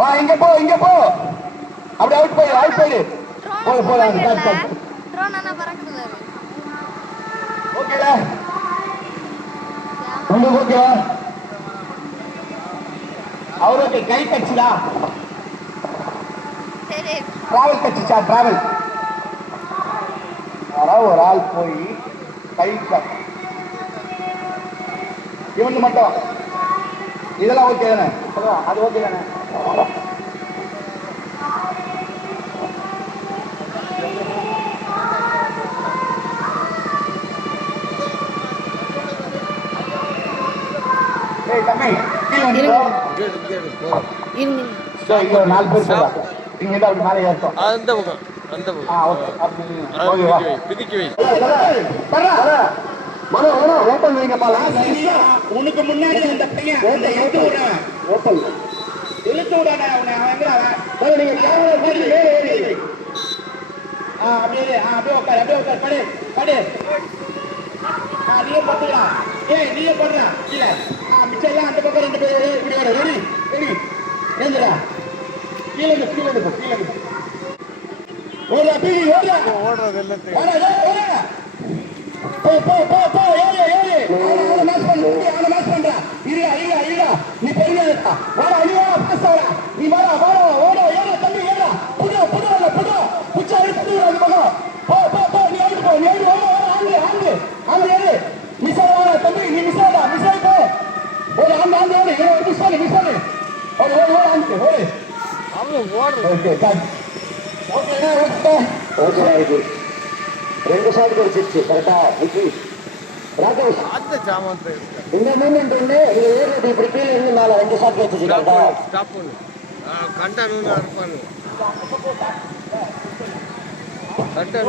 வா இங்க போ இங்க போ அப்படி அவுட் போயிடு போலாம் ட்ரோன் انا பறக்குது ஓகேல உங்களுக்கு ஓகேவா அவருக்கு கை கட்சிடா சரி டிராவல் கட்சிச்சா டிராவல் யாராவது ஒரு ஆள் போய் கை இவனுக்கு மட்டும் இதெல்லாம் ஓகே தானே அது ஓகே தானே தம்பி இங்க 4 பேர் போறா இங்க இருந்து அப்படி மேலே ஏறட்டும் அந்த பக்கம் ஓப்பன் வைங்கப்பா உனக்கு முன்னாடி அந்த பையன் அந்த இழுத்து விடானே அவனை நீங்க கேமரா மாதிரி ஏறி அப்படியே உட்கார் படு நீயே பார்த்துக்கலாம் நீயே போடுறா இல்ல மிச்சம் எல்லாம் அந்த பக்கம் 2 பேர் இப்படி வர ரெடி ஏந்துடா கீழே ஓடுறா பீடி ஓடுறது எல்லாத்தையும் போ ஏறு மேட்ச் பண்றா இருடா நீ பெரிய பாஸ் ஆறா நீ ஓட ஏறு தம்பி ஏறா புடு புச்சா எடுத்து அந்த பக்கம் போ நீ ஏறு ஆங்கு ஏறு மிஸ் ஆவா தம்பி நீ மிஸ் ஆயி போ ஒரு ஆந்து ஓடு மிஸ் பண்ணு ஓடு அவன் ஓடுறது ஓகே 2 ஷாட் கிடைச்சிருச்சு கரெக்டா விக்கி ராகேஷ் அந்த சாமான் இந்த மூமெண்ட் ஒண்ணு இது ஏறிட்டு இப்படி கீழே இருந்து மேல 2 ஷாட் கிடைச்சிருச்சு கரெக்டா ஸ்டாப் பண்ணு கண்டா நூறு இருப்பானு கண்டா